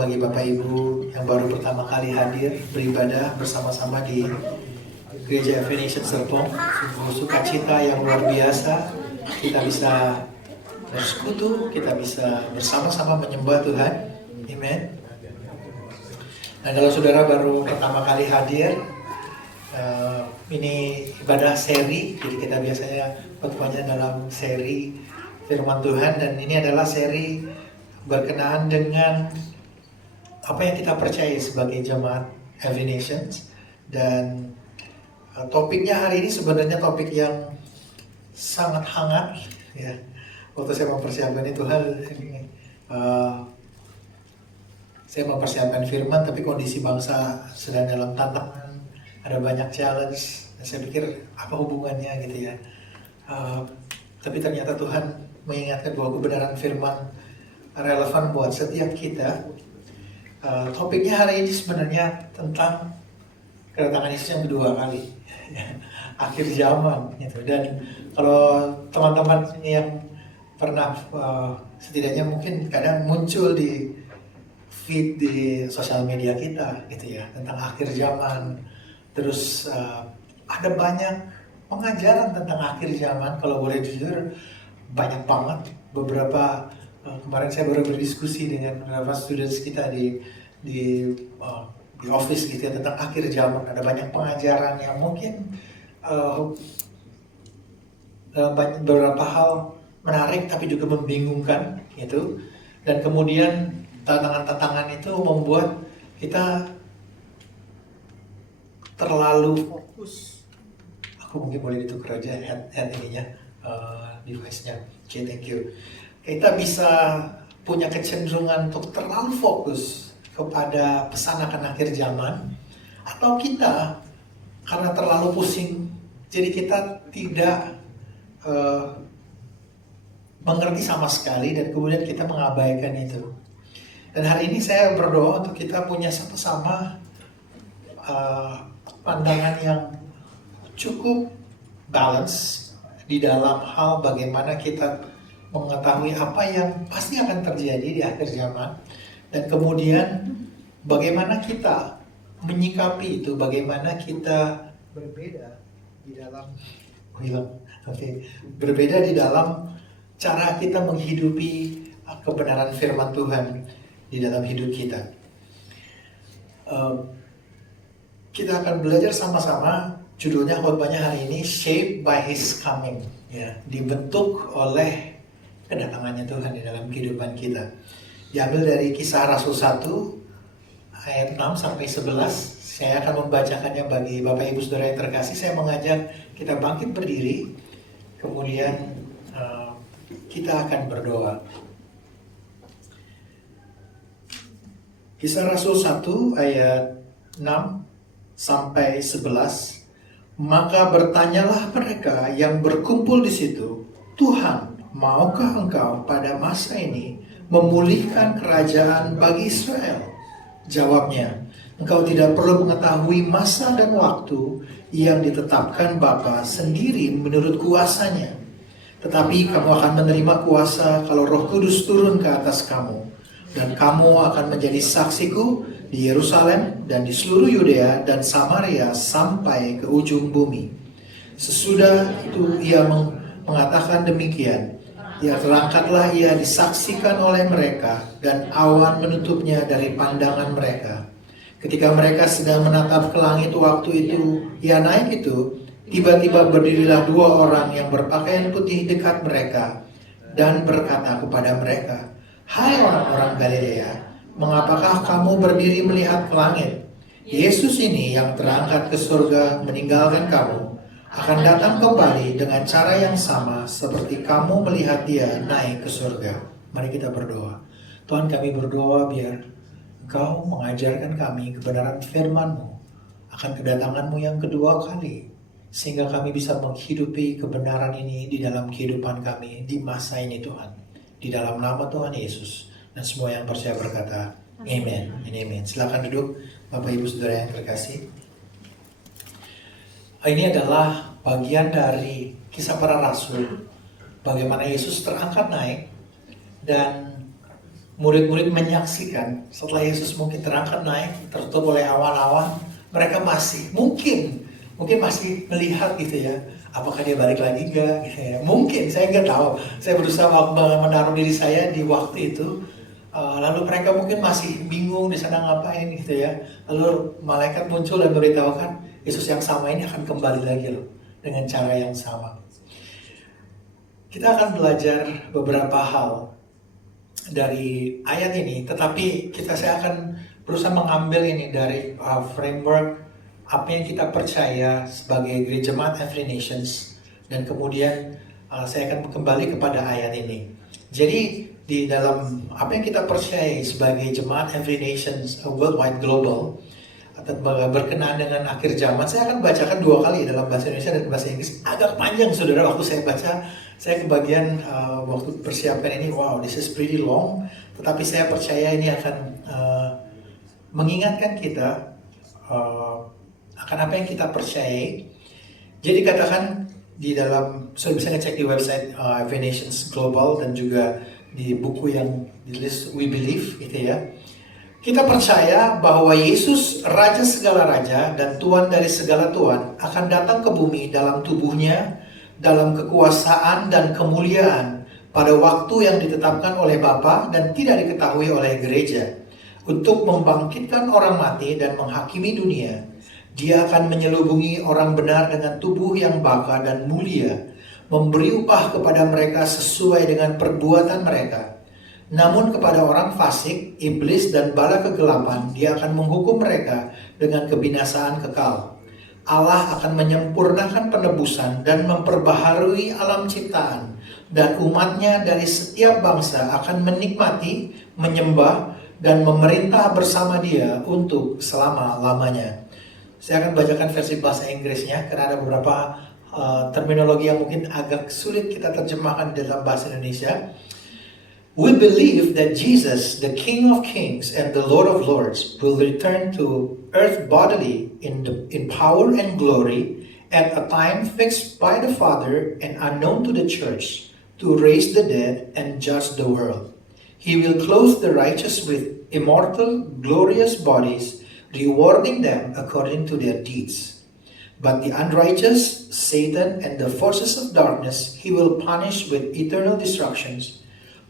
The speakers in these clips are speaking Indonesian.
bagi Bapak Ibu yang baru pertama kali hadir beribadah bersama-sama di Gereja Evangelism Serpong. Sungguh sukacita yang luar biasa. Kita bisa bersekutu, kita bisa bersama-sama menyembah Tuhan. Amen. Nah, kalau saudara baru pertama kali hadir, ini ibadah seri, jadi kita biasanya pertemuannya dalam seri firman Tuhan, dan ini adalah seri berkenaan dengan apa yang kita percaya sebagai jemaat Every Nations. Dan topiknya hari ini sebenarnya topik yang sangat hangat ya. Waktu saya mempersiapkan itu saya mempersiapkan firman, tapi kondisi bangsa sedang dalam tantangan, ada banyak challenge. Saya pikir apa hubungannya gitu ya. Tapi ternyata Tuhan mengingatkan bahwa kebenaran firman relevan buat setiap kita. Topiknya hari ini sebenarnya tentang kedatangan Yesus yang kedua kali, akhir zaman gitu. Dan kalau teman-teman yang pernah setidaknya mungkin kadang muncul di feed di sosial media kita gitu ya, tentang akhir zaman. Terus ada banyak pengajaran tentang akhir zaman. Kalau boleh jujur banyak banget. Beberapa kemarin saya baru berdiskusi dengan beberapa students kita di office gitu ya, tentang akhir zaman. Ada banyak pengajaran yang mungkin dalam beberapa hal menarik tapi juga membingungkan gitu. Dan kemudian tantangan-tantangan itu membuat kita terlalu fokus. Aku mungkin boleh ditukar aja hand ininya, device-nya. Okay, thank you. Kita bisa punya kecenderungan untuk terlalu fokus kepada pesan akan akhir zaman, atau kita karena terlalu pusing, jadi kita tidak mengerti sama sekali, dan kemudian kita mengabaikan itu. Dan hari ini saya berdoa untuk kita punya sama-sama pandangan yang cukup balance di dalam hal bagaimana kita mengetahui apa yang pasti akan terjadi di akhir zaman, dan kemudian bagaimana kita menyikapi itu, bagaimana kita berbeda di dalam berbeda di dalam cara kita menghidupi kebenaran firman Tuhan di dalam hidup kita. Kita akan belajar sama-sama. Judulnya khotbahnya hari ini Shaped by His Coming, ya, dibentuk oleh kedatangannya Tuhan di dalam kehidupan kita. Diambil dari Kisah Rasul 1 ayat 6 sampai 11. Saya akan membacakannya bagi Bapak Ibu Saudara yang terkasih. Saya mengajak kita bangkit berdiri, kemudian kita akan berdoa. Kisah Rasul 1 ayat 6 sampai 11. Maka bertanyalah mereka yang berkumpul di situ, Tuhan, maukah engkau pada masa ini memulihkan kerajaan bagi Israel? Jawabnya, engkau tidak perlu mengetahui masa dan waktu yang ditetapkan Bapa sendiri menurut kuasanya. Tetapi kamu akan menerima kuasa kalau Roh Kudus turun ke atas kamu. Dan kamu akan menjadi saksiku di Yerusalem dan di seluruh Yudea dan Samaria sampai ke ujung bumi. Sesudah itu ia mengatakan demikian, terangkatlah ia disaksikan oleh mereka, dan awan menutupnya dari pandangan mereka. Ketika mereka sedang menatap ke langit waktu itu ia naik itu, tiba-tiba berdirilah dua orang yang berpakaian putih dekat mereka dan berkata kepada mereka, hai orang-orang Galilea, mengapakah kamu berdiri melihat ke langit? Yesus ini yang terangkat ke surga meninggalkan kamu, akan datang kembali dengan cara yang sama seperti kamu melihat dia naik ke surga. Mari kita berdoa. Tuhan, kami berdoa biar Engkau mengajarkan kami kebenaran firman-Mu akan kedatangan-Mu yang kedua kali, sehingga kami bisa menghidupi kebenaran ini di dalam kehidupan kami di masa ini Tuhan. Di dalam nama Tuhan Yesus. Dan semua yang percaya berkata, Amen. Amen. Silakan duduk Bapak Ibu Saudara yang terkasih. Ini adalah bagian dari Kisah Para Rasul, bagaimana Yesus terangkat naik dan murid-murid menyaksikan setelah Yesus mungkin terangkat naik, tertutup oleh awan-awan, mereka mungkin masih melihat gitu ya, apakah dia balik lagi enggak gitu ya. Mungkin, saya nggak tahu. Saya berusaha menaruh diri saya di waktu itu. Lalu mereka mungkin masih bingung di sana ngapain gitu ya. Lalu malaikat muncul dan beritahukan Yesus yang sama ini akan kembali lagi loh dengan cara yang sama. Kita akan belajar beberapa hal dari ayat ini, tetapi saya akan berusaha mengambil ini dari framework apa yang kita percaya sebagai Gereja Jemaat Every Nations, dan kemudian saya akan kembali kepada ayat ini. Jadi di dalam apa yang kita percaya sebagai Jemaat Every Nations Worldwide Global atau berkenaan dengan akhir zaman, saya akan bacakan 2 kali dalam bahasa Indonesia dan bahasa Inggris. Agak panjang saudara waktu saya baca. Saya kebagian waktu persiapkan ini, wow, this is pretty long. Tetapi saya percaya ini akan mengingatkan kita akan apa yang kita percayai. Jadi katakan di dalam, so bisa ngecek di website Every Nations Global dan juga di buku yang ditulis We Believe gitu ya. Kita percaya bahwa Yesus Raja segala Raja dan Tuhan dari segala Tuhan akan datang ke bumi dalam tubuhnya, dalam kekuasaan dan kemuliaan pada waktu yang ditetapkan oleh Bapa dan tidak diketahui oleh gereja, untuk membangkitkan orang mati dan menghakimi dunia. Dia akan menyelubungi orang benar dengan tubuh yang baka dan mulia, memberi upah kepada mereka sesuai dengan perbuatan mereka. Namun kepada orang fasik, iblis dan bala kegelapan, dia akan menghukum mereka dengan kebinasaan kekal. Allah akan menyempurnakan penebusan dan memperbaharui alam ciptaan, dan umatnya dari setiap bangsa akan menikmati, menyembah, dan memerintah bersama dia untuk selama-lamanya. Saya akan bacakan versi bahasa Inggrisnya karena ada beberapa terminologi yang mungkin agak sulit kita terjemahkan dalam bahasa Indonesia. We believe that Jesus, the King of Kings and the Lord of Lords, will return to earth bodily in power and glory at a time fixed by the Father and unknown to the church, to raise the dead and judge the world. He will clothe the righteous with immortal, glorious bodies, rewarding them according to their deeds. But the unrighteous, Satan, and the forces of darkness, he will punish with eternal destructions.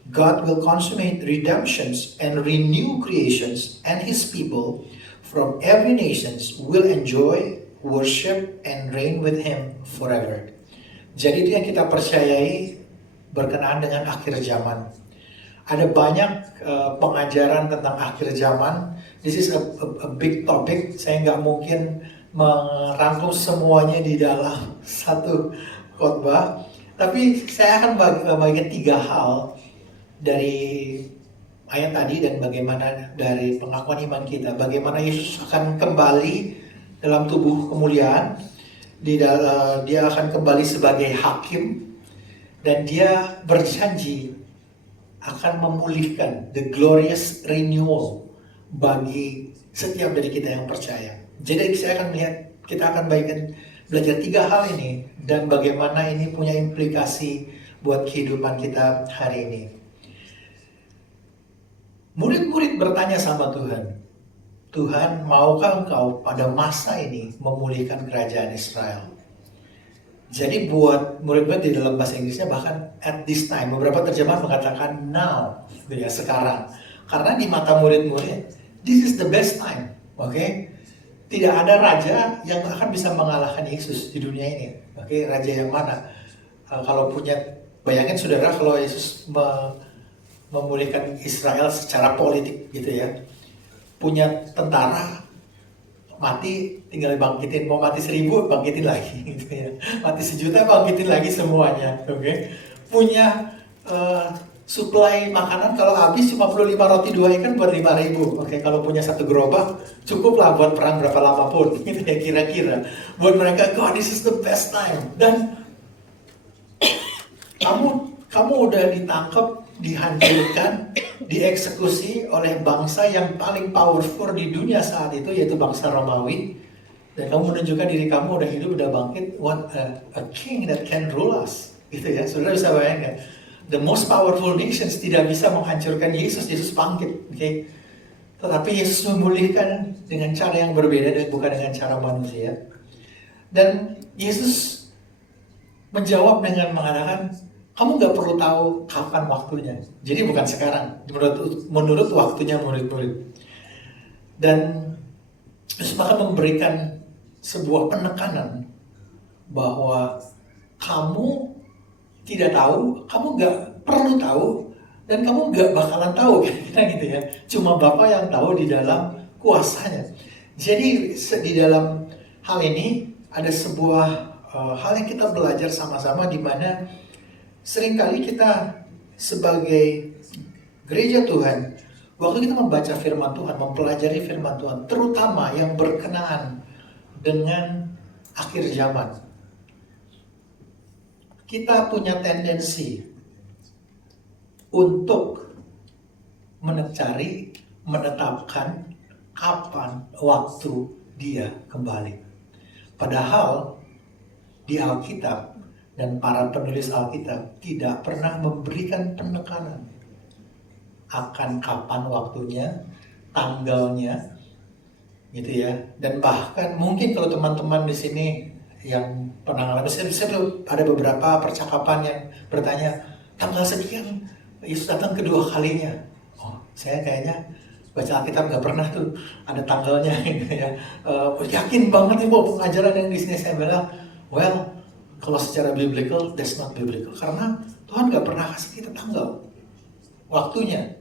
God will consummate redemptions and renew creations, and his people from every nation will enjoy, worship, and reign with him forever. Jadi itu yang kita percayai berkenaan dengan akhir zaman. Ada banyak pengajaran tentang akhir zaman. This is a big topic. Saya nggak mungkin merangkum semuanya di dalam satu khotbah. Tapi saya akan bagikan 3 hal dari ayat tadi dan bagaimana dari pengakuan iman kita. Bagaimana Yesus akan kembali dalam tubuh kemuliaan. Dia akan kembali sebagai hakim. Dan dia berjanji akan memulihkan the glorious renewal bagi setiap dari kita yang percaya. Jadi saya akan melihat, kita akan belajar 3 hal ini dan bagaimana ini punya implikasi buat kehidupan kita hari ini. Murid-murid bertanya sama Tuhan, Tuhan, maukah engkau pada masa ini memulihkan kerajaan Israel? Jadi buat murid-murid di dalam bahasa Inggrisnya bahkan at this time, beberapa terjemahan mengatakan now, gitu ya, sekarang. Karena di mata murid-murid, this is the best time, oke? Tidak ada raja yang akan bisa mengalahkan Yesus di dunia ini, oke? Raja yang mana? Kalau punya, bayangin saudara kalau Yesus memulihkan Israel secara politik gitu ya, punya tentara, mati tinggal bangkitin, mau mati 1000 bangkitin lagi gitu ya, mati 1.000.000 bangkitin lagi semuanya, oke? Punya supply makanan, kalau habis cuma perlu 5 roti 2 ikan buat 5.000, oke? Kalau punya 1 gerobak cukup lah buat perang berapa lama pun gitu ya, kira-kira buat mereka. God, this is the best time. Dan kamu udah ditangkap, dihancurkan, dieksekusi oleh bangsa yang paling powerful di dunia saat itu, yaitu bangsa Romawi. Dan kamu menunjukkan diri kamu udah hidup, udah bangkit. What a king that can rule us, gitu ya. Saudara bisa bayangkan, The most powerful nations tidak bisa menghancurkan Yesus. Yesus bangkit, okay? Tetapi Yesus memulihkan dengan cara yang berbeda dan bukan dengan cara manusia. Dan Yesus menjawab dengan mengatakan, kamu nggak perlu tahu kapan waktunya. Jadi bukan sekarang, menurut waktunya murid-murid. Dan Yesus bahkan memberikan sebuah penekanan bahwa kamu tidak tahu, kamu nggak perlu tahu, dan kamu nggak bakalan tahu, kira-kira gitu ya. Cuma Bapa yang tahu di dalam kuasanya. Jadi di dalam hal ini ada sebuah hal yang kita belajar sama-sama, di mana seringkali kita sebagai gereja Tuhan, waktu kita membaca firman Tuhan, mempelajari firman Tuhan, terutama yang berkenaan dengan akhir zaman, kita punya tendensi untuk mencari, menetapkan kapan waktu dia kembali. Padahal di Alkitab dan para penulis Alkitab tidak pernah memberikan penekanan akan kapan waktunya, tanggalnya, gitu ya. Dan bahkan mungkin kalau teman-teman di sini yang pernah ngalamin, saya ada beberapa percakapan yang bertanya, tanggal sekian Yesus datang kedua kalinya. Oh, saya kayaknya baca Alkitab nggak pernah tuh ada tanggalnya gitu ya. Yakin banget nih bahwa pengajaran yang di sini. Saya bilang, well, kalau secara biblical, that's not biblical. Karena Tuhan nggak pernah kasih kita tanggal, waktunya.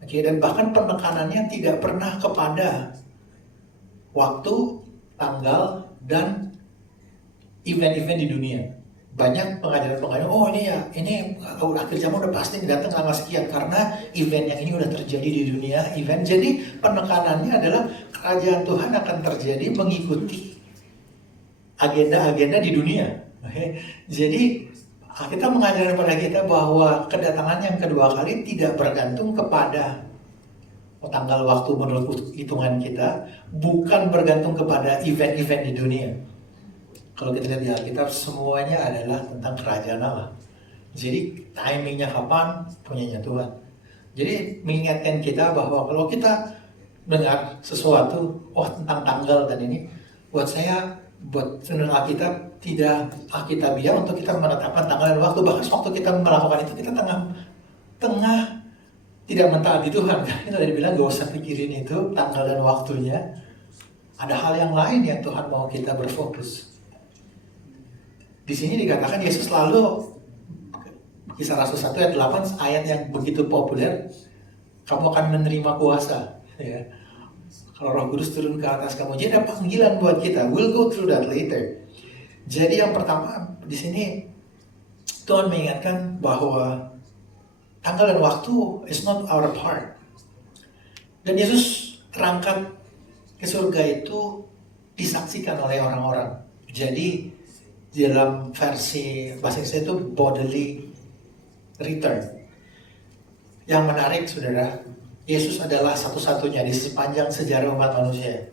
Oke, dan bahkan penekanannya tidak pernah kepada waktu, tanggal, dan event-event di dunia. Banyak pengajaran-pengajaran, oh ini ya, ini akhir zaman udah pasti datang tanggal sekian, karena event yang ini udah terjadi di dunia, event. Jadi penekanannya adalah kerajaan Tuhan akan terjadi mengikuti agenda-agenda di dunia. Okay? Jadi kita mengajarkan kepada kita bahwa kedatangan yang kedua kali tidak bergantung kepada tanggal waktu menurut hitungan kita, bukan bergantung kepada event-event di dunia. Kalau kita lihat di Alkitab, semuanya adalah tentang kerajaan Allah. Jadi timingnya kapan, punyanya Tuhan. Jadi mengingatkan kita bahwa kalau kita dengar sesuatu, oh tentang tanggal dan ini, buat saya, buat penulis Alkitab, tidak Alkitabiah untuk kita menetapkan tanggal dan waktu. Bahkan waktu kita melakukan itu, kita tengah tidak mentaati Tuhan. Kita tadi bilang gak usah pikirin itu tanggal dan waktunya. Ada hal yang lain yang Tuhan mau kita berfokus. Di sini dikatakan Yesus lalu, Kisah Rasul 1 ayat 8, ayat yang begitu populer, kamu akan menerima kuasa. Ya. Kalau Roh Kudus turun ke atas kamu, jadi ada panggilan buat kita. We'll go through that later. Jadi yang pertama di sini Tuhan mengingatkan bahwa tanggal dan waktu is not our part. Dan Yesus terangkat ke surga itu disaksikan oleh orang-orang. Jadi dalam versi bahasa Inggris itu bodily return. Yang menarik, saudara, Yesus adalah satu-satunya di sepanjang sejarah umat manusia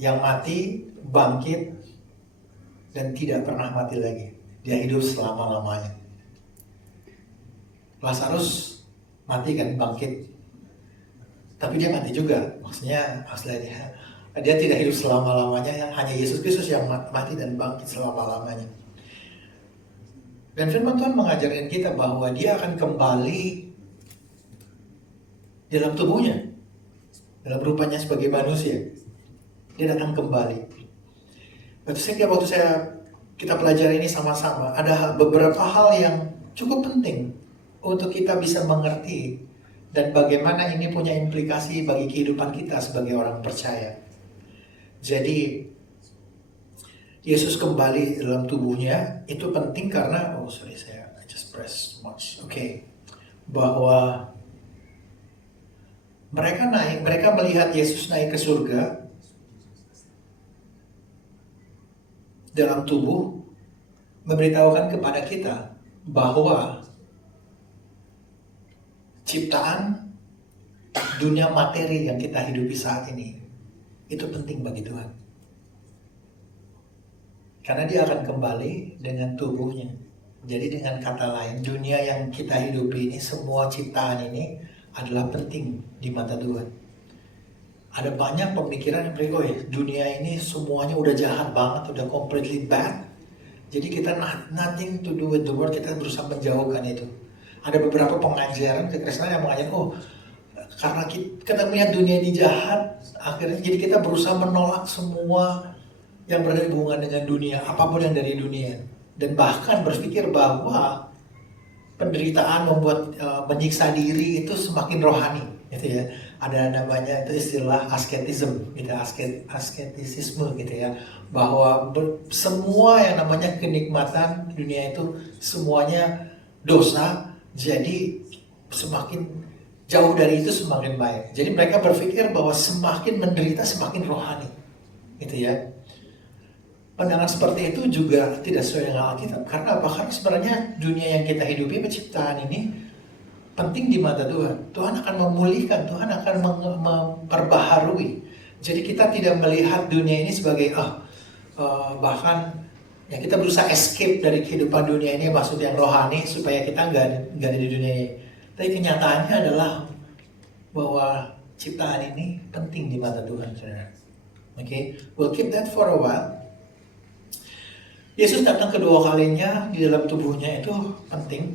yang mati, bangkit, dan tidak pernah mati lagi. Dia hidup selama-lamanya. Lazarus mati kan, bangkit, tapi dia mati juga. Maksudnya dia tidak hidup selama-lamanya, hanya Yesus Kristus yang mati dan bangkit selama-lamanya. Dan firman Tuhan mengajarkan kita bahwa dia akan kembali dalam tubuhnya, dalam rupanya sebagai manusia. Dia datang kembali. Waktu kita pelajari ini sama-sama, ada beberapa hal yang cukup penting untuk kita bisa mengerti dan bagaimana ini punya implikasi bagi kehidupan kita sebagai orang percaya. Jadi Yesus kembali dalam tubuhnya itu penting karena I just press much. Bahwa mereka melihat Yesus naik ke surga dalam tubuh, memberitahukan kepada kita bahwa ciptaan dunia materi yang kita hidupi saat ini itu penting bagi Tuhan. Karena dia akan kembali dengan tubuhnya. Jadi dengan kata lain, dunia yang kita hidupi ini, semua ciptaan ini adalah penting di mata Tuhan. Ada banyak pemikiran yang berkata, dunia ini semuanya udah jahat banget, udah completely bad. Jadi kita nothing to do with the world, kita berusaha menjauhkan itu. Ada beberapa pengajaran kekristenan yang mengajarkan, karena kita melihat dunia ini jahat, akhirnya jadi kita berusaha menolak semua yang berhubungan dengan dunia, apapun yang dari dunia. Dan bahkan berpikir bahwa penderitaan membuat menyiksa diri itu semakin rohani, gitu ya. Ada namanya itu istilah asketism, gitu, asketisisme, gitu ya. Bahwa semua yang namanya kenikmatan dunia itu semuanya dosa, jadi semakin jauh dari itu semakin baik. Jadi mereka berpikir bahwa semakin menderita semakin rohani, gitu ya. Pandangan seperti itu juga tidak sesuai dengan Alkitab. Karena apa? Karena sebenarnya dunia yang kita hidupi, penciptaan ini penting di mata Tuhan. Tuhan akan memulihkan, Tuhan akan memperbaharui. Jadi kita tidak melihat dunia ini sebagai bahkan ya kita berusaha escape dari kehidupan dunia ini, maksud yang rohani, supaya kita nggak ada di dunia ini. Tapi kenyataannya adalah bahwa ciptaan ini penting di mata Tuhan, saudara. Okay, we'll keep that for a while. Yesus datang kedua kalinya di dalam tubuhnya itu penting.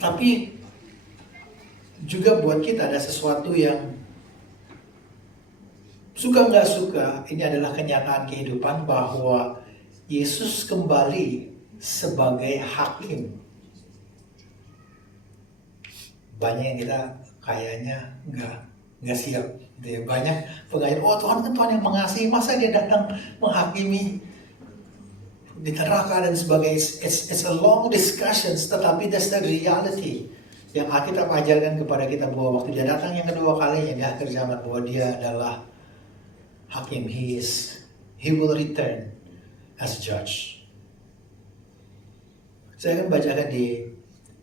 Tapi juga buat kita ada sesuatu yang suka nggak suka, ini adalah kenyataan kehidupan bahwa Yesus kembali sebagai hakim. Banyak yang kita kayaknya nggak siap. Banyak pengajar, Tuhan kan Tuhan yang mengasihi, masa dia datang menghakimi di neraka dan sebagainya. It's a long discussion, tetapi that's the reality yang Alkitab ajarkan kepada kita, bahwa waktu dia datang yang kedua kalinya di akhir zaman, bahwa dia adalah hakim. He will return as judge. Saya akan bacakan di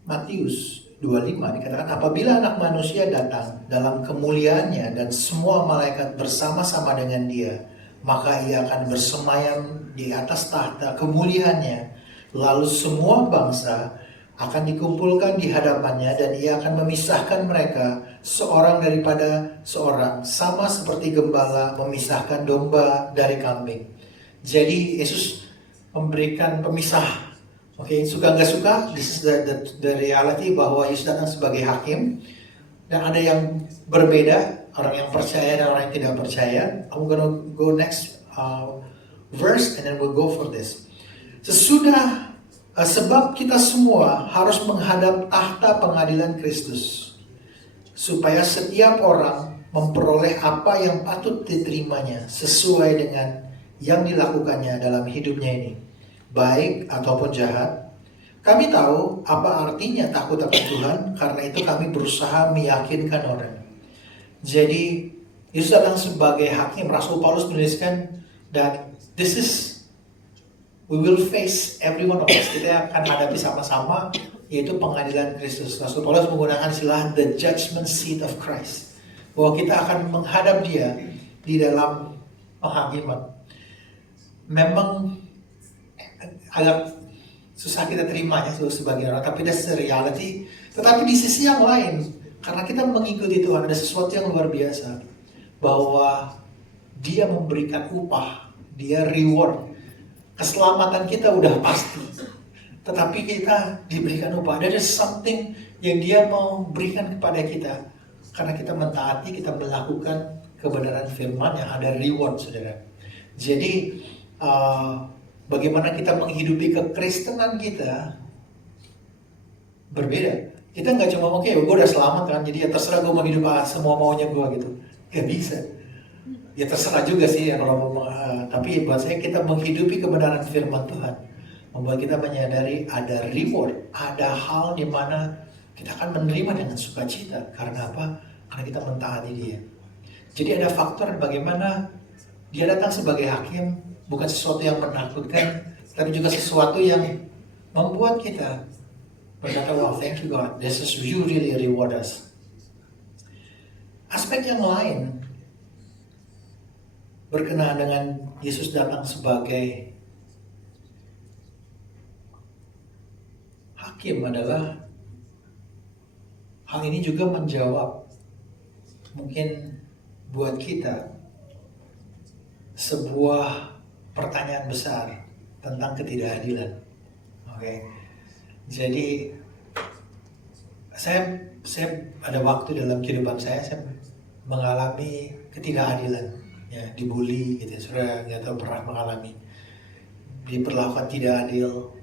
Matius 25, dikatakan, apabila anak manusia datang dalam kemuliaannya dan semua malaikat bersama-sama dengan dia, maka ia akan bersemayam di atas tahta kemuliaannya. Lalu semua bangsa akan dikumpulkan di hadapannya, dan ia akan memisahkan mereka seorang daripada seorang, sama seperti gembala memisahkan domba dari kambing. Jadi Yesus memberikan pemisah. Oke, suka nggak suka, this is the reality bahwa Yesus datang sebagai hakim. Dan ada yang berbeda, orang yang percaya dan orang yang tidak percaya. I'm gonna go next verse and then we'll go for this. Sebab kita semua harus menghadap tahta pengadilan Kristus, supaya setiap orang memperoleh apa yang patut diterimanya sesuai dengan yang dilakukannya dalam hidupnya ini, baik ataupun jahat. Kami tahu apa artinya takut akan Tuhan, karena itu kami berusaha meyakinkan orang. Jadi Yesus datang sebagai hakim. Rasul Paulus menuliskan, dan this is, we will face every one of us. Kita akan hadapi sama-sama, yaitu pengadilan Kristus. Rasul Paulus menggunakan istilah the judgment seat of Christ, bahwa kita akan menghadap dia di dalam penghakiman. Memang agak susah kita terimanya sebagai orang, tapi that's the reality. Tetapi di sisi yang lain, karena kita mengikuti Tuhan, ada sesuatu yang luar biasa, bahwa dia memberikan upah, dia reward. Keselamatan kita udah pasti, tetapi kita diberikan upah. There is something yang dia mau berikan kepada kita, karena kita mentaati, kita melakukan kebenaran firman yang ada reward, saudara. Jadi bagaimana kita menghidupi kekristenan kita berbeda. Kita nggak cuma gue udah selamat kan, jadi ya terserah gue mau hidup semua maunya gue gitu. Gak bisa. Ya terserah juga sih ya kalau mau. Tapi buat saya, kita menghidupi kebenaran firman Tuhan membuat kita menyadari ada reward, ada hal di mana kita akan menerima dengan sukacita. Karena apa? Karena kita mentaati dia. Jadi ada faktor bagaimana dia datang sebagai hakim, bukan sesuatu yang menakutkan, tapi juga sesuatu yang membuat kita berkata, wow, thank you God, this is you really reward us. Aspek yang lain berkenaan dengan Yesus datang sebagai hakim adalah hal ini juga menjawab mungkin buat kita sebuah pertanyaan besar tentang ketidakadilan. Oke. Jadi saya ada waktu dalam kehidupan saya mengalami ketidakadilan, ya, dibully gitu. Saudara nggak tahu pernah mengalami diperlakukan tidak adil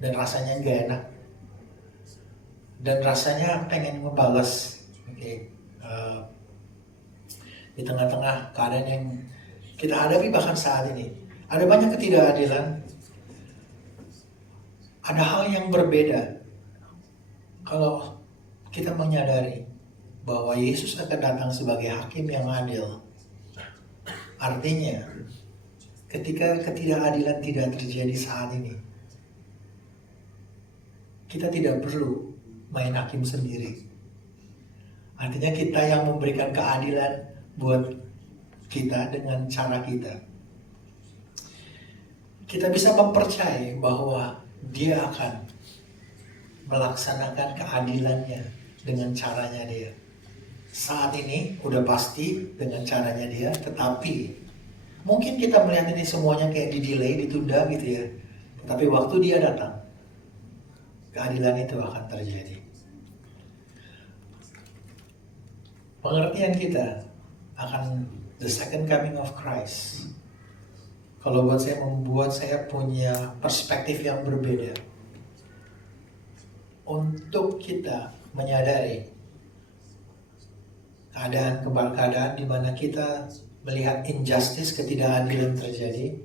dan rasanya nggak enak dan rasanya pengen membalas. Oke. Di tengah-tengah keadaan yang kita hadapi bahkan saat ini, ada banyak ketidakadilan, ada hal yang berbeda kalau kita menyadari bahwa Yesus akan datang sebagai hakim yang adil. Artinya, ketika ketidakadilan tidak terjadi saat ini, kita tidak perlu main hakim sendiri. Artinya kita yang memberikan keadilan buat kita dengan cara kita. Kita bisa mempercayai bahwa Dia akan melaksanakan keadilannya dengan caranya Dia. Saat ini udah pasti dengan caranya Dia, tetapi mungkin kita melihat ini semuanya kayak di-delay, ditunda gitu ya. Tetapi waktu Dia datang, keadilan itu akan terjadi. Pengertian kita akan the second coming of Christ, kalau buat saya, membuat saya punya perspektif yang berbeda untuk kita menyadari keadaan di mana kita melihat injustice, ketidakadilan terjadi.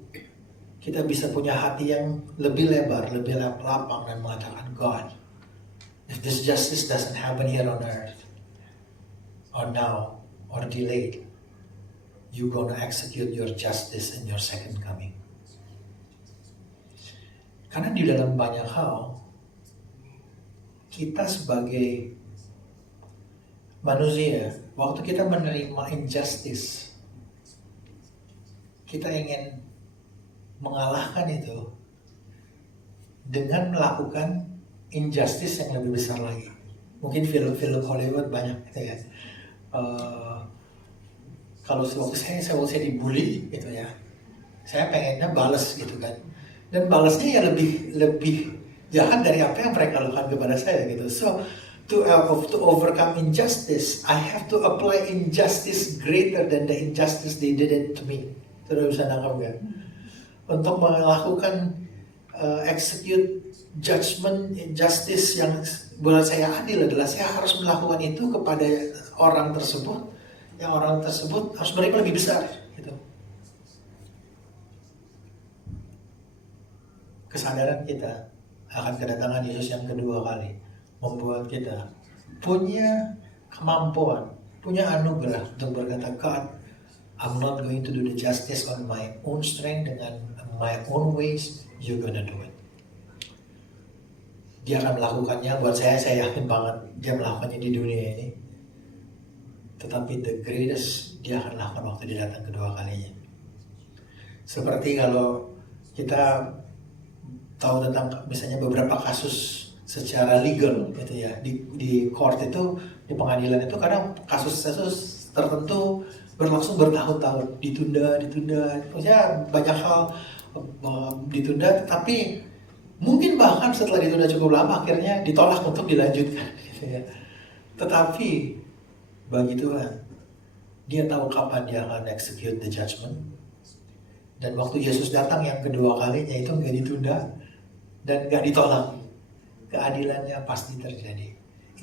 Kita bisa punya hati yang lebih lebar, lebih lapang dan mengatakan, God, if this justice doesn't happen here on earth, or now, or delayed, you're gonna execute your justice in your second coming. Karena di dalam banyak hal, kita sebagai manusia, waktu kita menerima injustice, kita ingin mengalahkan itu dengan melakukan injustice yang lebih besar lagi. Mungkin film-film Hollywood banyak gitu ya. Kalau waktu saya dibully gitu ya, saya pengennya balas gitu kan, dan balasnya ya lebih jahat dari apa yang mereka lakukan kepada saya gitu. So to overcome injustice, I have to apply injustice greater than the injustice they did it to me. Sudah bisa nangkap kan? Untuk melakukan execute judgment justice yang buat saya adil adalah saya harus melakukan itu kepada orang tersebut. Yang orang tersebut harus menerima lebih besar gitu. Kesadaran kita akan kedatangan Yesus yang kedua kali membuat kita punya kemampuan, punya anugerah untuk berkata, God, I'm not going to do the justice on my own strength, dengan my own ways, you're gonna do it. Dia akan melakukannya, buat saya yakin banget Dia melakukannya di dunia ini. Tetapi the greatest Dia akan lakukan waktu Dia datang kedua kalinya. Seperti kalau kita tahu tentang misalnya beberapa kasus secara legal gitu ya, di court itu, di pengadilan itu kadang kasus-kasus tertentu berlangsung bertahun-tahun, ditunda, maksudnya banyak hal ditunda, tapi mungkin bahkan setelah ditunda cukup lama akhirnya ditolak untuk dilanjutkan gitu ya. Tetapi bagi Tuhan, Dia tahu kapan Dia akan execute the judgment. Dan waktu Yesus datang yang kedua kalinya itu nggak ditunda dan nggak ditolak. Keadilannya pasti terjadi.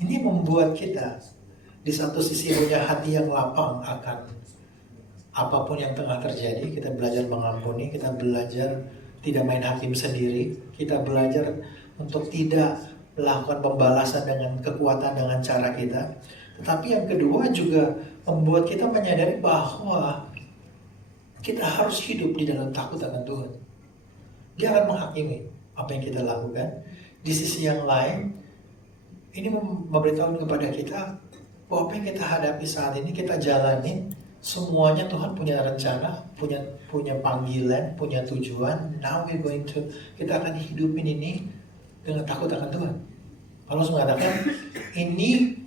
Ini membuat kita di satu sisi punya hati yang lapang akan apapun yang tengah terjadi. Kita belajar mengampuni, kita belajar tidak main hakim sendiri, kita belajar untuk tidak melakukan pembalasan dengan kekuatan dengan cara kita. Tetapi yang kedua juga membuat kita menyadari bahwa kita harus hidup di dalam takut akan Tuhan. Dia akan menghakimi apa yang kita lakukan. Di sisi yang lain, ini memberitahu kepada kita bahwa apa yang kita hadapi saat ini, kita jalanin, semuanya Tuhan punya rencana, punya panggilan, punya tujuan. Now we're going to, kita akan hidupin ini dengan takut akan Tuhan. Paulus mengatakan ini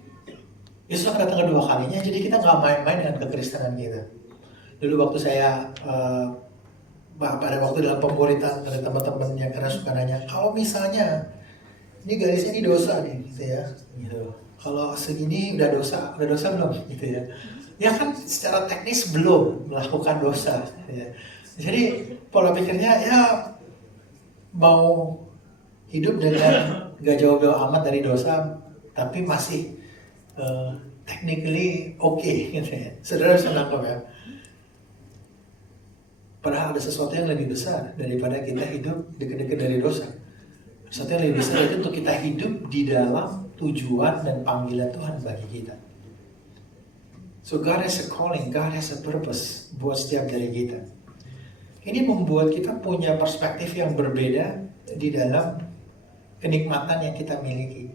Yesus akan datang kedua kalinya, jadi kita nggak main-main dengan kekristenan kita. Dulu waktu saya pada waktu dalam pemuritan ada teman-teman yang karena suka nanya, kalau misalnya ini garisnya ini dosa nih, gitu ya, gitu. Kalau segini udah dosa belum, gitu ya. Ya kan secara teknis belum melakukan dosa, gitu ya. Jadi pola pikirnya ya mau hidup dengan gak jauh-jauh amat dari dosa, tapi masih technically okay, gitu ya. Saudara bisa nangkep ya. Padahal ada sesuatu yang lebih besar daripada kita hidup dekat-dekat dari dosa. Sesuatu yang lebih besar itu untuk kita hidup di dalam tujuan dan panggilan Tuhan bagi kita. So God has a calling, God has a purpose buat setiap dari kita. Ini membuat kita punya perspektif yang berbeda di dalam kenikmatan yang kita miliki.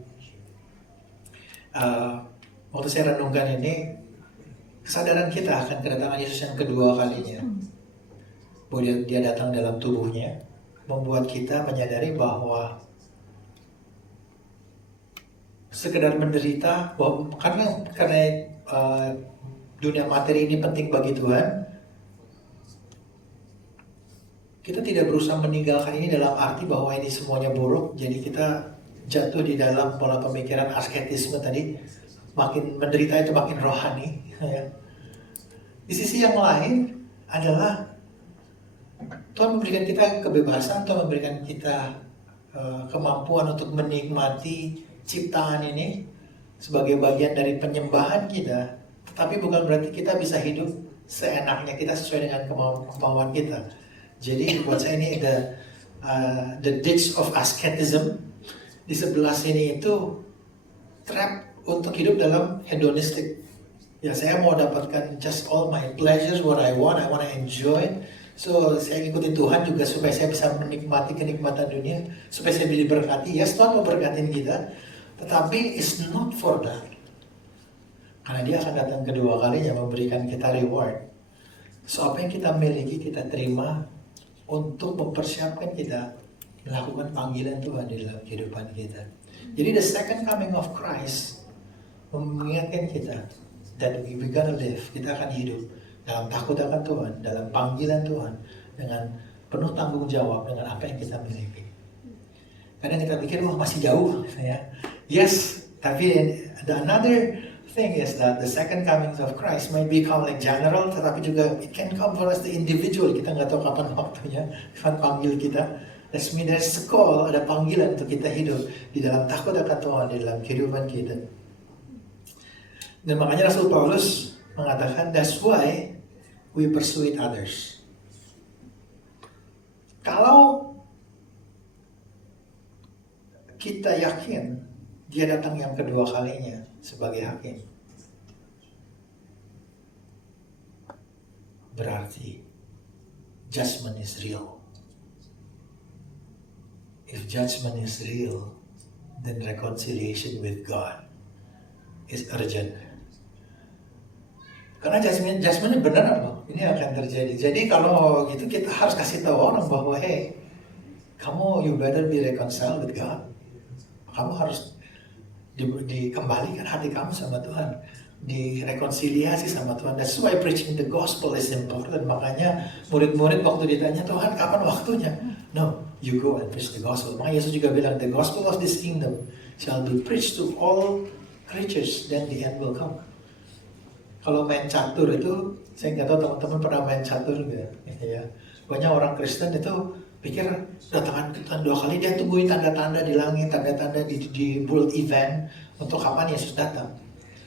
Waktu saya renungkan ini, kesadaran kita akan kedatangan Yesus yang kedua kalinya, bahwa dia datang dalam tubuhnya, membuat kita menyadari bahwa sekedar menderita, bahwa karena dunia materi ini penting bagi Tuhan, kita tidak berusaha meninggalkan ini dalam arti bahwa ini semuanya buruk, jadi kita jatuh di dalam pola pemikiran asketisme tadi, makin menderita itu makin rohani. Di sisi yang lain adalah Tuhan memberikan kita kebebasan, Tuhan memberikan kita kemampuan untuk menikmati ciptaan ini sebagai bagian dari penyembahan kita, tetapi bukan berarti kita bisa hidup seenaknya kita sesuai dengan kemauan kita. Jadi buat saya ini the ditch of asceticism di sebelah sini itu trap untuk hidup dalam hedonistic. Ya, saya mau dapatkan just all my pleasures, what I want to enjoy. So saya ikutin Tuhan juga supaya saya bisa menikmati kenikmatan dunia, supaya saya diberkati. Yes, Tuhan mau berkatin kita, tetapi it's not for that. Karena dia akan datang kedua kalinya memberikan kita reward. So apa yang kita miliki kita terima untuk mempersiapkan kita melakukan panggilan Tuhan di dalam kehidupan kita. Jadi the second coming of Christ mengingatkan kita that we gonna live, kita akan hidup dalam takut akan Tuhan, dalam panggilan Tuhan, dengan penuh tanggung jawab dengan apa yang kita miliki. Kadang kita pikir, wah masih jauh, ya. Yes, tapi another thing is that the second coming of Christ might become like general, tetapi juga it can come for us the individual. Kita nggak tahu kapan waktunya, Tuhan panggil kita. That's mean there's a call, ada panggilan untuk kita hidup di dalam takut akan Tuhan, di dalam kehidupan kita. Dan makanya Rasul Paulus mengatakan, that's why we persuade others. Kalau kita yakin dia datang yang kedua kalinya sebagai hakim, berarti judgment is real. If judgment is real, then reconciliation with God is urgent. Karena judgment benar loh, ini akan terjadi. Jadi kalau gitu kita harus kasih tahu orang bahwa hey, kamu you better be reconciled with God. Kamu harus dikembalikan hati kamu sama Tuhan, direkonsiliasi sama Tuhan. That's why preaching the gospel is important. Makanya murid-murid waktu ditanya, Tuhan kapan waktunya? No, you go and preach the gospel. Makanya Yesus juga bilang, the gospel of this kingdom shall be preached to all creatures, then the end will come. Kalau main catur itu, saya nggak tahu teman-teman pernah main catur nggak? Ya. Banyak orang Kristen itu pikir datangan Tuhan dua kali, dia tungguin tanda-tanda di langit, tanda-tanda di world event untuk kapan Yesus datang.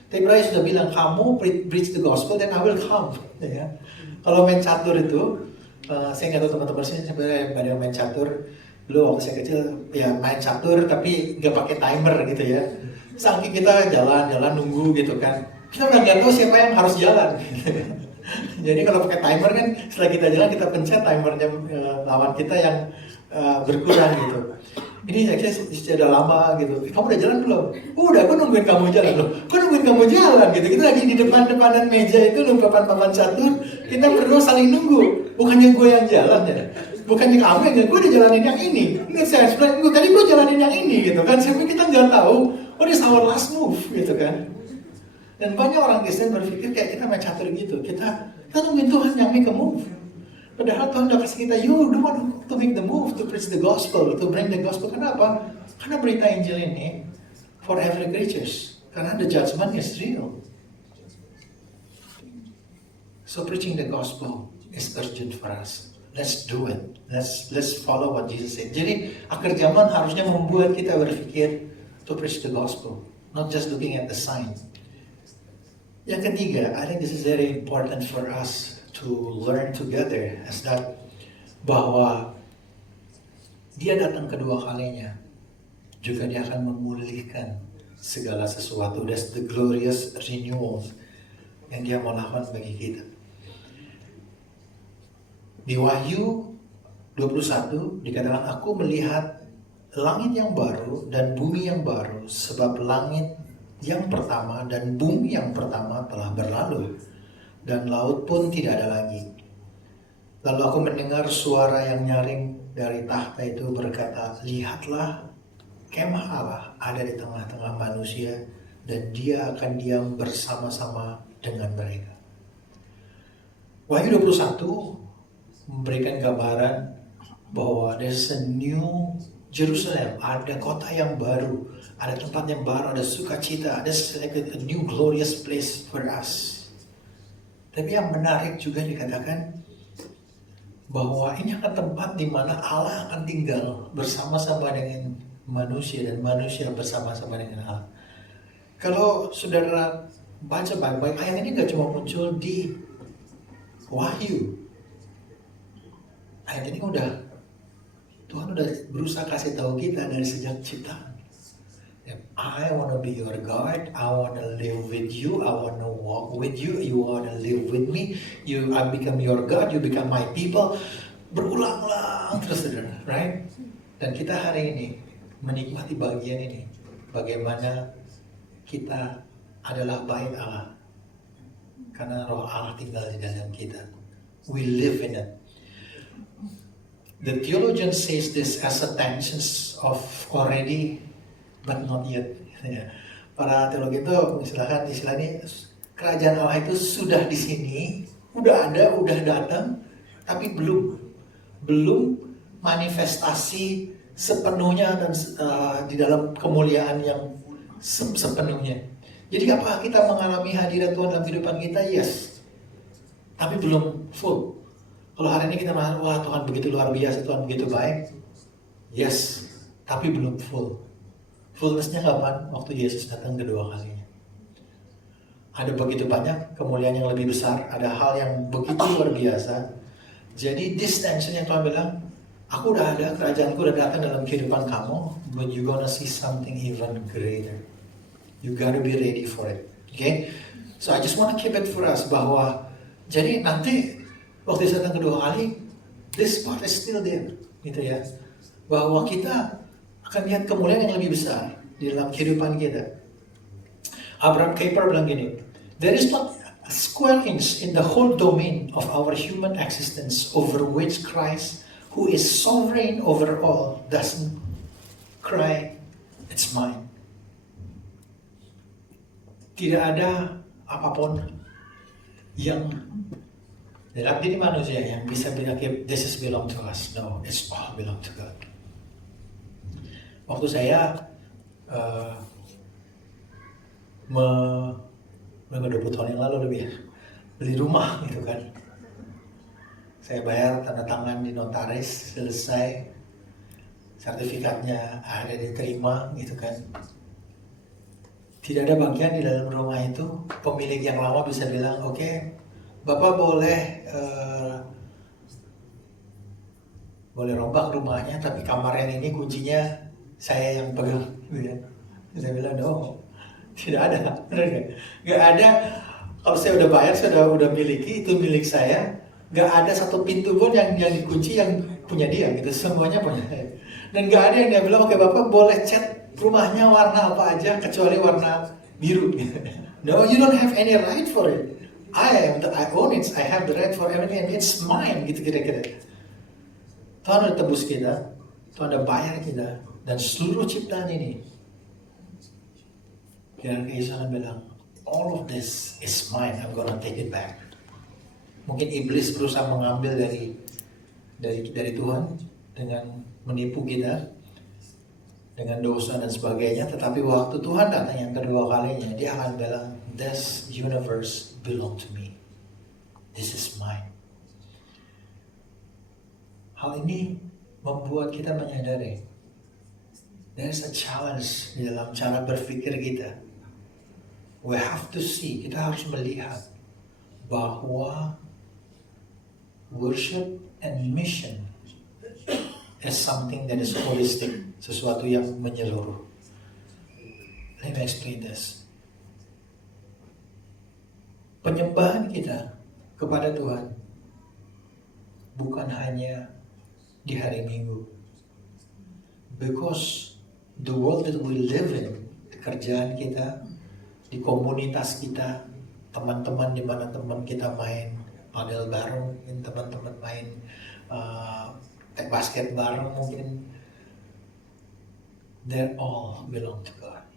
Tapi Yesus sudah bilang, kamu preach the gospel, then I will come. Ya. Kalau main catur itu, saya nggak tahu teman-teman sini sebenarnya pada main catur. Dulu waktu saya kecil, ya main catur tapi nggak pakai timer gitu ya. Saking kita jalan-jalan nunggu gitu kan. Kita udah nggak tahu siapa yang harus jalan. Jadi kalau pakai timer kan, setelah kita jalan kita pencet timernya lawan kita yang berkurang gitu. Ini saya sudah lama gitu. Kamu udah jalan belum? Udah, gue nungguin kamu jalan loh. Gue nungguin kamu jalan gitu. Kita lagi di depan-depanan meja itu nunggu papan catur. Kita berdua saling nunggu. Bukannya gue yang jalan ya. Bukannya kamu yang gue udah jalanin yang ini. Nggak, saya sebenarnya tadi gue jalanin yang ini gitu kan. Sebenarnya kita nggak tahu what is our last move gitu kan. Dan banyak orang Kristen berpikir kayak kita main catur gitu. Kita nungguin Tuhan yang make a move. Padahal Tuhan udah kasih kita, you the one to make the move, to preach the gospel, to bring the gospel. Kenapa? Karena berita Injil ini for every creatures. Karena the judgment is real. So preaching the gospel is urgent for us. Let's do it. Let's follow what Jesus said. Jadi akhir zaman harusnya membuat kita berpikir to preach the gospel, not just looking at the sign. Yang ketiga, I think this is very important for us to learn together as that bahwa dia datang kedua kalinya juga dia akan memulihkan segala sesuatu. That's the glorious renewal yang dia mau lakukan bagi kita. Di Wahyu 21 dikatakan, aku melihat langit yang baru dan bumi yang baru, sebab langit yang pertama dan bumi yang pertama telah berlalu, dan laut pun tidak ada lagi. Lalu aku mendengar suara yang nyaring dari tahta itu berkata, lihatlah, kemah Allah ada di tengah-tengah manusia, dan dia akan diam bersama-sama dengan mereka. Wahyu 21 memberikan gambaran bahwa there's a new Jerusalem, ada kota yang baru, ada tempat yang baru, ada sukacita, ada like a new glorious place for us. Tapi yang menarik juga dikatakan bahwa ini akan tempat di mana Allah akan tinggal bersama-sama dengan manusia dan manusia bersama-sama dengan Allah. Kalau saudara baca baik-baik, ayat ini gak cuma muncul di Wahyu. Ayat ini Tuhan udah berusaha kasih tahu kita dari sejak ciptaan. I want to be your God. I want to live with you. I want to walk with you. You want to live with me. I become your God. You become my people. Berulang-ulang terus, right? Dan kita hari ini menikmati bagian ini. Bagaimana kita adalah bait Allah. Karena roh Allah tinggal di dalam kita. We live in it. The theologian says this as a tensions of already but not yet. Para teologi itu istilahnya kerajaan Allah itu sudah di sini, udah ada, udah datang, tapi belum manifestasi sepenuhnya dan di dalam kemuliaan yang sepenuhnya. Jadi apakah kita mengalami hadirat Tuhan dalam kehidupan kita? Yes, tapi belum full. Kalau hari ini kita merasa, wah Tuhan begitu luar biasa, Tuhan begitu baik. Yes, tapi belum full. Fullness-nya kapan? Waktu Yesus datang kedua kalinya. Ada begitu banyak kemuliaan yang lebih besar, ada hal yang begitu luar biasa. Jadi this tension yang Tuhan bilang, aku udah ada, kerajaanku udah datang dalam kehidupan kamu, but you gonna see something even greater. You gotta be ready for it. Okay? So I just want to keep it for us bahwa jadi nanti waktu Yesus datang kedua kali, this part is still there, gitu ya. Bahwa kita akan lihat kemuliaan yang lebih besar di dalam kehidupan kita. Abraham Kuyper bilang gini, there is not a square inch in the whole domain of our human existence over which Christ, who is sovereign over all, doesn't cry, it's mine. Tidak ada apapun yang dalam diri manusia yang bisa bilang, this is belong to us. No, it's all belong to God. Waktu saya udah 20 tahun yang lalu lebih ya, beli rumah gitu kan. Saya bayar tanda tangan di notaris, selesai, sertifikatnya ada diterima gitu kan. Tidak ada bagian di dalam rumah itu, pemilik yang lama bisa bilang, oke, Bapak boleh rombak rumahnya, tapi kamar yang ini kuncinya saya yang pegang. Gitu. Saya bilang, no, tidak ada, nggak ada. Kalau saya udah bayar, saya udah miliki, itu milik saya. Nggak ada satu pintu pun yang dikunci yang punya dia, gitu. Semuanya punya saya. Dan nggak ada yang dia bilang, oke Bapak boleh cat rumahnya warna apa aja kecuali warna biru. No, you don't have any right for it. I own it. I have the right for everything, and it's mine. Gitu kira-kira. Tuhan udah tebus kita, Tuhan udah bayar kita, dan seluruh ciptaan ini. Dan Yesus akan bilang, all of this is mine, I'm gonna take it back. Mungkin iblis berusaha mengambil dari Tuhan dengan menipu kita dengan dosa dan sebagainya, tetapi waktu Tuhan datang yang kedua kalinya, dia akan bilang, this universe belong to me, this is mine. Hal ini membuat kita menyadari there's a challenge di dalam cara berpikir kita. We have to see, kita harus melihat bahwa worship and mission is something that is holistic, sesuatu yang menyeluruh. Let me explain this. Penyembahan kita kepada Tuhan bukan hanya di hari Minggu. Because the world that we live in, pekerjaan kita, di komunitas kita, teman-teman di mana teman kita main padel bareng, teman-teman main basket bareng mungkin, they all belong to God.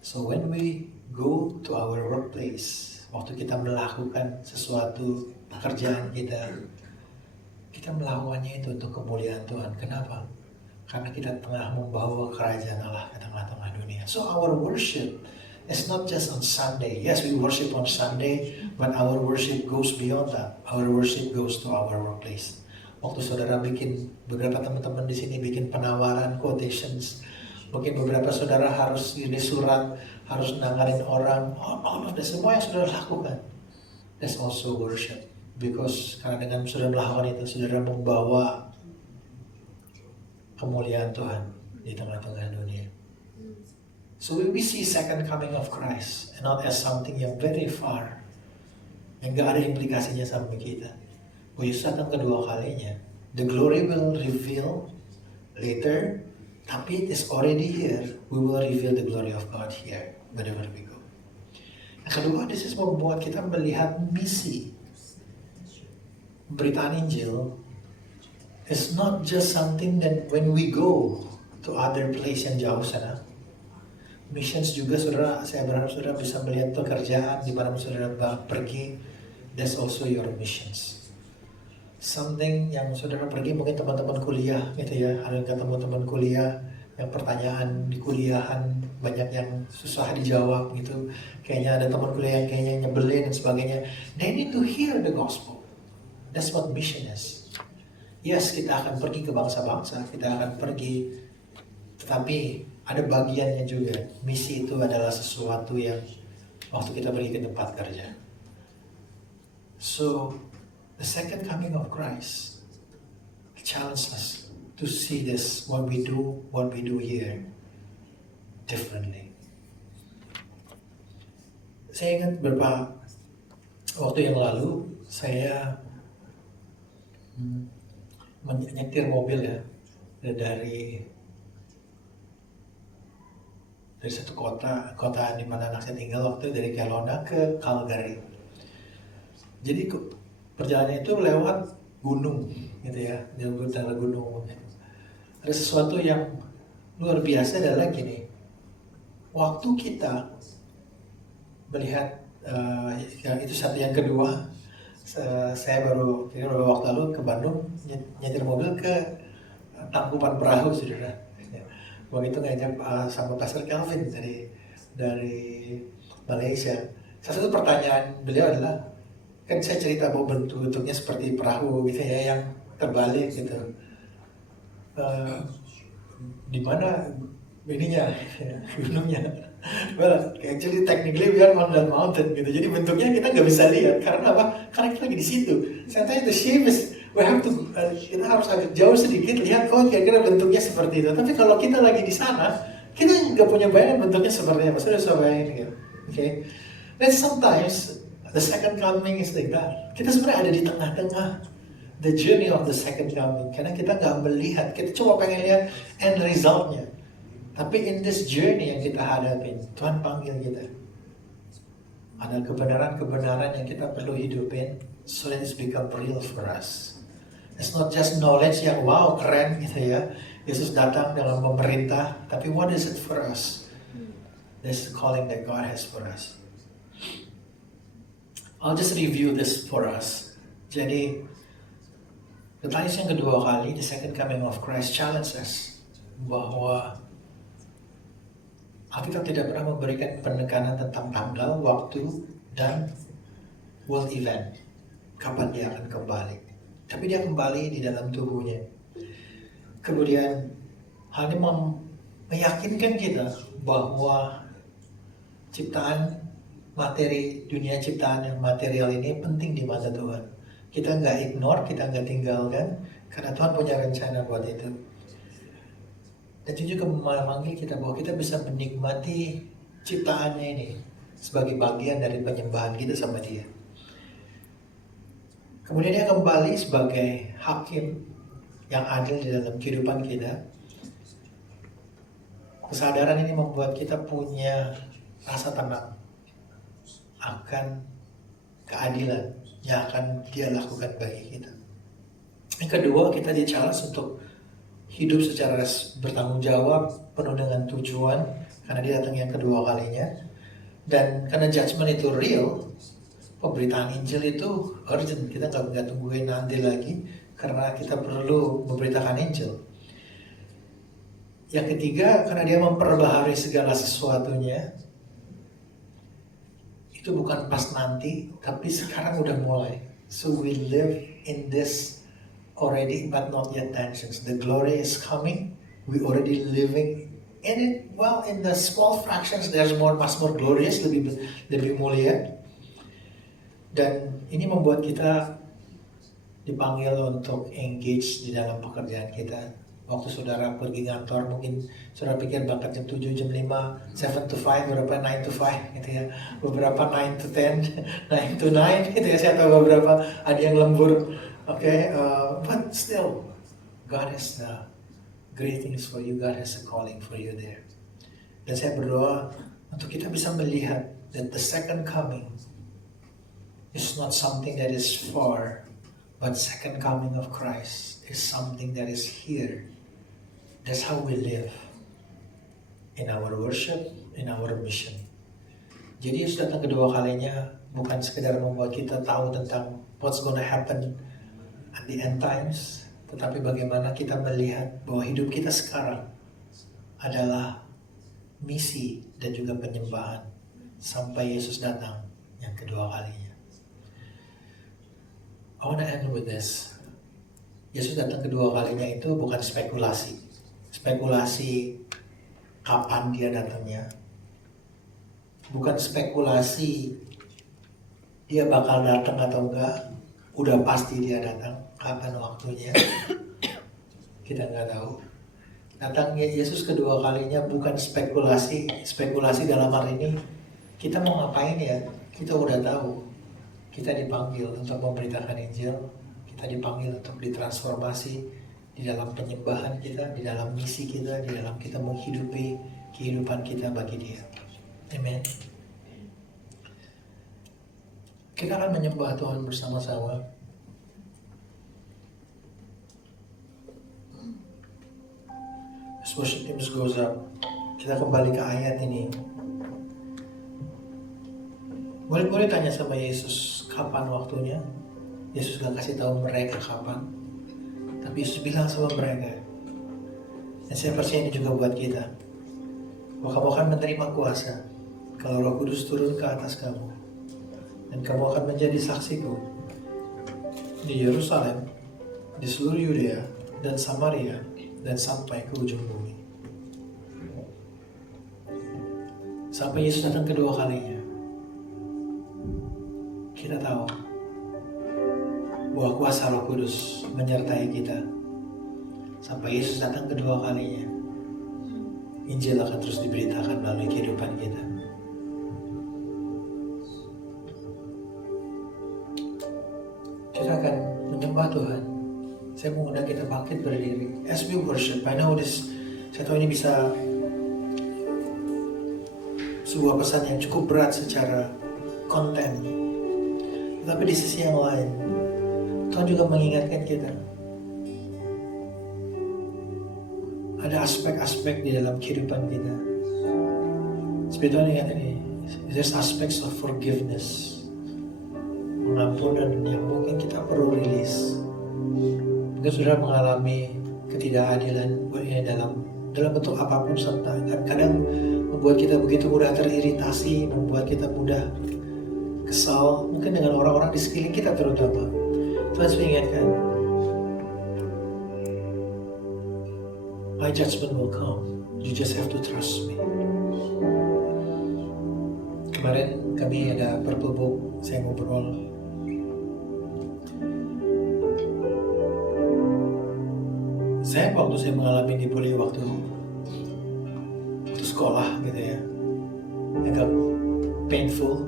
So when we go to our workplace, waktu kita melakukan sesuatu pekerjaan kita melakukannya itu untuk kemuliaan Tuhan. Kenapa? Karena kita tengah membawa kerajaan Allah ke tengah-tengah dunia. So our worship is not just on Sunday. Yes, we worship on Sunday, but our worship goes beyond that. Our worship goes to our workplace. Waktu saudara beberapa teman-teman di sini bikin penawaran, quotations, mungkin beberapa saudara harus ini surat, harus nanganin orang, all of that, semua yang saudara lakukan, that's also worship. Because karena dengan saudara melakukan itu, saudara membawa kemuliaan Tuhan di tengah-tengah dunia. So we see second coming of Christ, and not as something yang very far, yang gak ada implikasinya sama kita. Yesus datang kedua kalinya. The glory will reveal later, tapi it is already here. We will reveal the glory of God here, wherever we go. Yang kedua, this is membuat kita melihat misi. Berita Injil is not just something that when we go to other place yang jauh sana. Missions juga, saudara, saya berharap saudara bisa melihat pekerjaan di mana saudara pergi. That's also your missions. Something yang saudara pergi, mungkin teman-teman kuliah gitu ya, ada teman-teman kuliah yang pertanyaan di kuliahan banyak yang susah dijawab gitu, kayaknya ada teman kuliah yang kayaknya nyebelin dan sebagainya. They need to hear the gospel. That's what mission is. Yes, kita akan pergi ke bangsa-bangsa, kita akan pergi, tetapi ada bagiannya juga. Misi itu adalah sesuatu yang waktu kita pergi ke tempat kerja. So, the second coming of Christ challenges us to see this, what we do here, differently. Saya ingat beberapa waktu yang lalu, saya menyetir mobil ya, dari satu kota di mana anak saya tinggal waktu dari Kelowna ke Calgary. Jadi perjalanan itu lewat gunung gitu ya, jauh dari gunung. Ada sesuatu yang luar biasa adalah gini, waktu kita melihat itu satu. Yang kedua, saya baru beberapa waktu lalu ke Bandung nyetir mobil ke Tangkuban Perahu, saudara. Waktu itu ngajak sama Pastor Kelvin dari Malaysia. Salah satu pertanyaan beliau adalah, kan saya cerita bahwa bentuknya seperti perahu gitu ya, yang terbalik gitu. Di mana ininya, gunungnya? Well, actually technically we are on that mountain gitu. Jadi bentuknya kita nggak bisa lihat karena apa? Karena kita lagi di situ. Saya tanya the shape is, kita harus agak jauh sedikit lihat kira-kira bentuknya seperti itu. Tapi kalau kita lagi di sana, kita nggak punya bayangan bentuknya seperti apa. Saya sudah bayangin gitu. Okay. And sometimes the second coming is like that. Kita sebenarnya ada di tengah-tengah the journey of the second coming. Karena kita nggak melihat, kita cuma pengen lihat end resultnya. Tapi in this journey yang kita hadapin, Tuhan panggil kita. Ada kebenaran-kebenaran yang kita perlu hidupin so that it's become real for us. It's not just knowledge yang wow keren gitu ya. Yesus datang dalam pemerintah, tapi what is it for us? This is the calling that God has for us. I'll just review this for us. Jadi, Ketalis yang kedua kali, the second coming of Christ challenge us bahwa Alkitab tidak pernah memberikan penekanan tentang tanggal, waktu, dan world event. Kapan dia akan kembali. Tapi dia kembali di dalam tubuhnya. Kemudian hal ini meyakinkan kita bahwa ciptaan materi, dunia ciptaan yang material ini penting di mata Tuhan. Kita nggak ignore, kita nggak tinggalkan, karena Tuhan punya rencana buat itu. Dan juga memanggil kita bahwa kita bisa menikmati ciptaannya ini sebagai bagian dari penyembahan kita sama Dia. Kemudian Dia kembali sebagai hakim yang adil di dalam kehidupan kita. Kesadaran ini membuat kita punya rasa tenang akan keadilan yang akan Dia lakukan bagi kita. Yang kedua, kita di-challenge untuk hidup secara bertanggung jawab, penuh dengan tujuan, karena Dia datang yang kedua kalinya. Dan karena judgment itu real, pemberitaan Injil itu urgent. Kita nggak tungguin nanti lagi, karena kita perlu memberitakan Injil. Yang ketiga, karena Dia memperbaharui segala sesuatunya, itu bukan pas nanti, tapi sekarang udah mulai. So we live in this already, but not yet tensions. The glory is coming. We already living in it. Well, in the small fractions, there's much more glorious, lebih mulia. Dan ini membuat kita dipanggil untuk engage di dalam pekerjaan kita. Waktu saudara pergi kantor, mungkin saudara pikir berangkat jam 7, jam 5, 7 to 5, beberapa 9 to 5 gitu ya. Beberapa 9 to 10, 9 to 9 gitu ya. Saya tahu beberapa ada yang lembur. Okay, but still, God has great things for you. God has a calling for you there. Dan saya berdoa untuk kita bisa melihat that the second coming is not something that is far, but second coming of Christ is something that is here. That's how we live in our worship, in our mission. Jadi Yesus datang kedua kalinya bukan sekedar membuat kita tahu tentang what's gonna happen at the end times, tetapi bagaimana kita melihat bahwa hidup kita sekarang adalah misi dan juga penyembahan sampai Yesus datang yang kedua kalinya. I want to end with this. Yesus datang kedua kalinya itu bukan spekulasi. Spekulasi kapan Dia datangnya. Bukan spekulasi Dia bakal datang atau enggak. Udah pasti Dia datang. Kapan waktunya? Kita nggak tahu. Datangnya Yesus kedua kalinya bukan spekulasi. Spekulasi dalam hal ini, kita mau ngapain ya? Kita udah tahu. Kita dipanggil untuk memberitakan Injil. Kita dipanggil untuk ditransformasi di dalam penyembahan kita, di dalam misi kita, di dalam kita menghidupi kehidupan kita bagi Dia. Amen. Kita akan menyembah Tuhan bersama-sama. As worship team goes up, kita kembali ke ayat ini. Murid-murid tanya sama Yesus, kapan waktunya? Yesus gak kasih tahu mereka kapan. Tapi Yesus bilang sama mereka, dan saya percaya ini juga buat kita, bahwa kamu akan menerima kuasa kalau Roh Kudus turun ke atas kamu, dan kamu akan menjadi saksiku di Yerusalem, di seluruh Yudea dan Samaria, dan sampai ke ujung bumi. Sampai Yesus datang kedua kalinya, kita tahu bahwa kuasa Roh Kudus menyertai kita. Sampai Yesus datang kedua kalinya, Injil akan terus diberitakan melalui kehidupan kita. Kita akan menyembah Tuhan. Saya mengundang kita bangkit berdiri. As we worship, I know this, saya tahu ini bisa sebuah pesan yang cukup berat secara konten. Tetapi di sisi yang lain, Tuhan juga mengingatkan kita ada aspek-aspek di dalam kehidupan kita. Seperti Tuhan ingat ini, there's aspects of forgiveness, pengampunan yang mungkin kita perlu rilis. Mungkin sudah mengalami ketidakadilan dalam bentuk apapun, serta kadang membuat kita begitu mudah teriritasi, membuat kita mudah kesal, mungkin dengan orang-orang di sekeliling kita terutama. Tuhan mengingatkan, my judgment will come. You just have to trust me. Kemarin kami ada Purple Book, saya ngobrol. Waktu saya mengalami dibully waktu sekolah gitu ya, agak painful,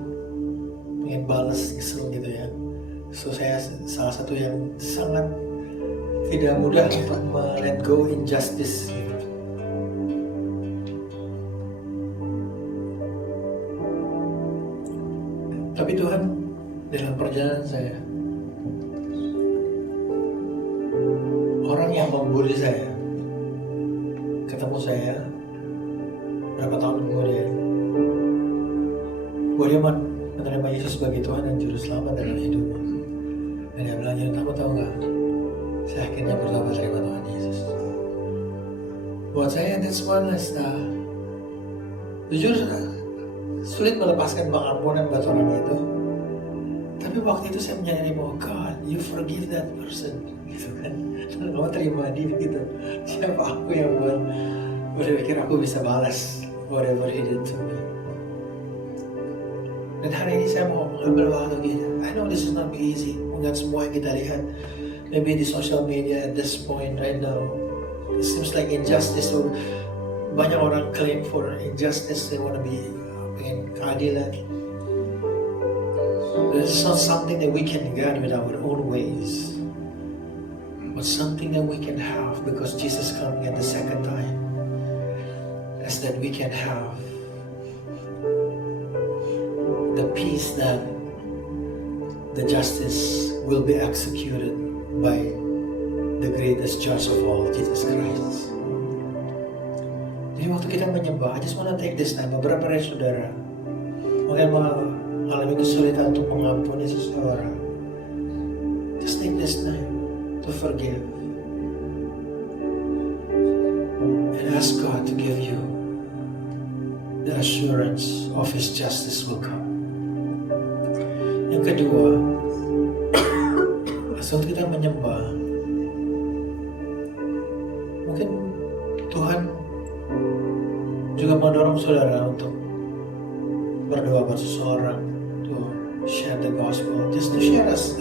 pengen balas, kesel gitu ya. So saya salah satu yang sangat tidak mudah untuk let go injustice gitu. Tapi Tuhan dalam perjalanan saya, orang yang membuli saya ketemu saya berapa tahun kemudian, bahwa dia menerima Yesus sebagai Tuhan dan Juru Selamat dalam hidupnya. Dan dia bilang, kamu tahu gak, saya akhirnya bertobat terima Tuhan Yesus. Buat saya, that's one less. Jujur, sulit melepaskan pengampunan buat orang itu. Tapi waktu itu saya menyadari bahwa God, you forgive that person, gitu kan. Dan kamu terima dia gitu. Siapa aku yang berpikir aku bisa balas whatever he did to me. Dan hari ini saya mau mengambil waktu gitu. I know this is not easy. Mungkin semua yang kita lihat, maybe di social media at this point right now, it seems like injustice. So, banyak orang claim for injustice. They want to be pengen keadilan. But it's not something that we can get with our own ways, but something that we can have because Jesus coming at the second time, is that we can have the peace that the justice will be executed by the greatest judge of all, Jesus Christ. Jadi waktu kita menyembah, I just want to take this time, beberapa dari saudara mungkin mengalami kesulitan untuk mengampuni seseorang. Just take this time to forgive and ask God to give you the assurance of His justice will come. Yang kedua, saat kita menyembah, mungkin Tuhan juga mendorong saudara untuk berdoa buat seseorang, to share the gospel, just to share us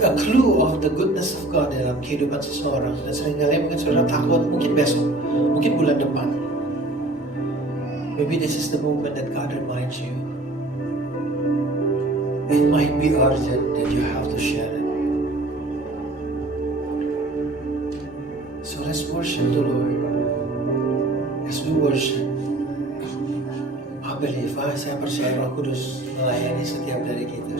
a clue of the goodness of God dalam kehidupan seseorang. Dan seringkali mungkin saudara takut, mungkin besok, mungkin bulan depan. Maybe this is the moment that God reminds you. It might be urgent that you have to share it. So let's worship the Lord. As we worship, I believe, saya percaya Roh Kudus melayani setiap dari kita.